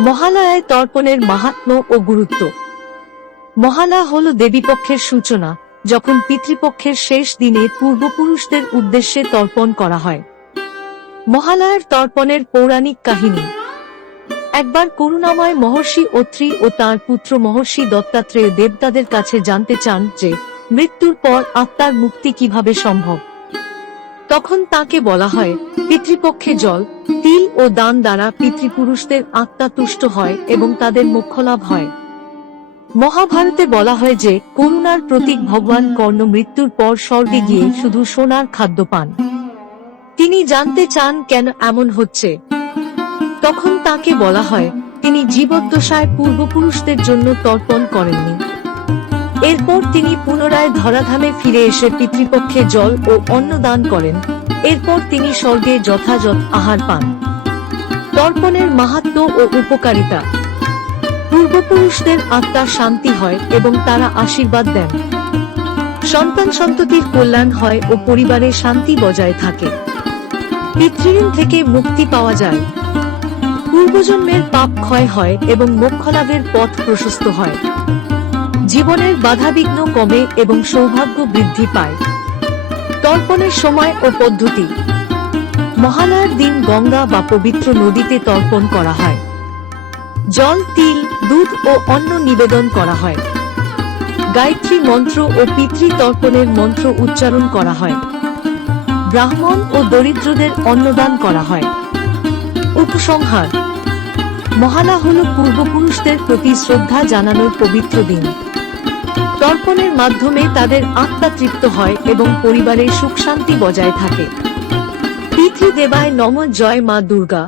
মহালয়ায় তর্পণের মাহাত্ম্য ও গুরুত্ব। মহালয়া হল দেবীপক্ষের সূচনা, যখন পিতৃপক্ষের শেষ দিনে পূর্বপুরুষদের উদ্দেশ্যে তর্পণ করা হয়। মহালয়ার তর্পণের পৌরাণিক কাহিনী। একবার করুণাময় মহর্ষি অত্রি ও তার পুত্র মহর্ষি দত্তাত্রেয় দেবতাদের কাছে জানতে চান যে, মৃত্যুর পর আত্মার মুক্তি কীভাবে সম্ভব। তখন তাকে বলা হয়, পিতৃপক্ষে জল, তিল ও দান দ্বারা পিতৃপুরুষদের আত্মা তুষ্ট হয় এবং তাদের মোক্ষলাভ হয়। মহাভারতে বলা হয় যে, করুণার প্রতীক ভগবান কর্ণ মৃত্যুর পর স্বর্গে গিয়ে শুধু সোনার খাদ্য পান। তিনি জানতে চান কেন এমন হচ্ছে। তখন তাকে বলা হয়, তিনি জীবদ্দশায় পূর্বপুরুষদের জন্য তর্পণ করেননি। এরপর তিনি পুনরায় ধরাধামে ফিরে এসে পিতৃপক্ষে জল ও অন্ন দান করেন। এরপর তিনি স্বর্গে যথাযথ আহার পান। তর্পণের মাহাত্ম্য ও উপকারিতা। পূর্বপুরুষদের আত্মার শান্তি হয় এবং তারা আশীর্বাদ দেন। সন্তান সন্ততির কল্যাণ হয় ও পরিবারে শান্তি বজায় থাকে। পিতৃঋণ থেকে মুক্তি পাওয়া যায়। পূর্বজন্মের পাপ ক্ষয় হয় এবং মোক্ষলাভের পথ প্রশস্ত হয়। জীবনের বাধাবিঘ্ন কমে এবং সৌভাগ্য বৃদ্ধি পায়। তর্পণের সময় ও পদ্ধতি। মহালয়ার দিন গঙ্গা বা পবিত্র নদীতে তর্পণ করা হয়। জল, তিল, দুধ ও অন্ন নিবেদন করা হয়। গায়ত্রী মন্ত্র ও পিতৃ তর্পণের মন্ত্র উচ্চারণ করা হয়। ব্রাহ্মণ ও দরিদ্রদের অন্নদান করা হয়। উপসংহার। মহালা হল পূর্বপুরুষদের প্রতি শ্রদ্ধা জানানোর পবিত্র দিন। তর্পণের মাধ্যমে তাদের আত্মা তৃপ্ত হয় এবং পরিবারের সুখ শান্তি বজায় থাকে। পিতৃ দেবায় নম জয় মা দুর্গা।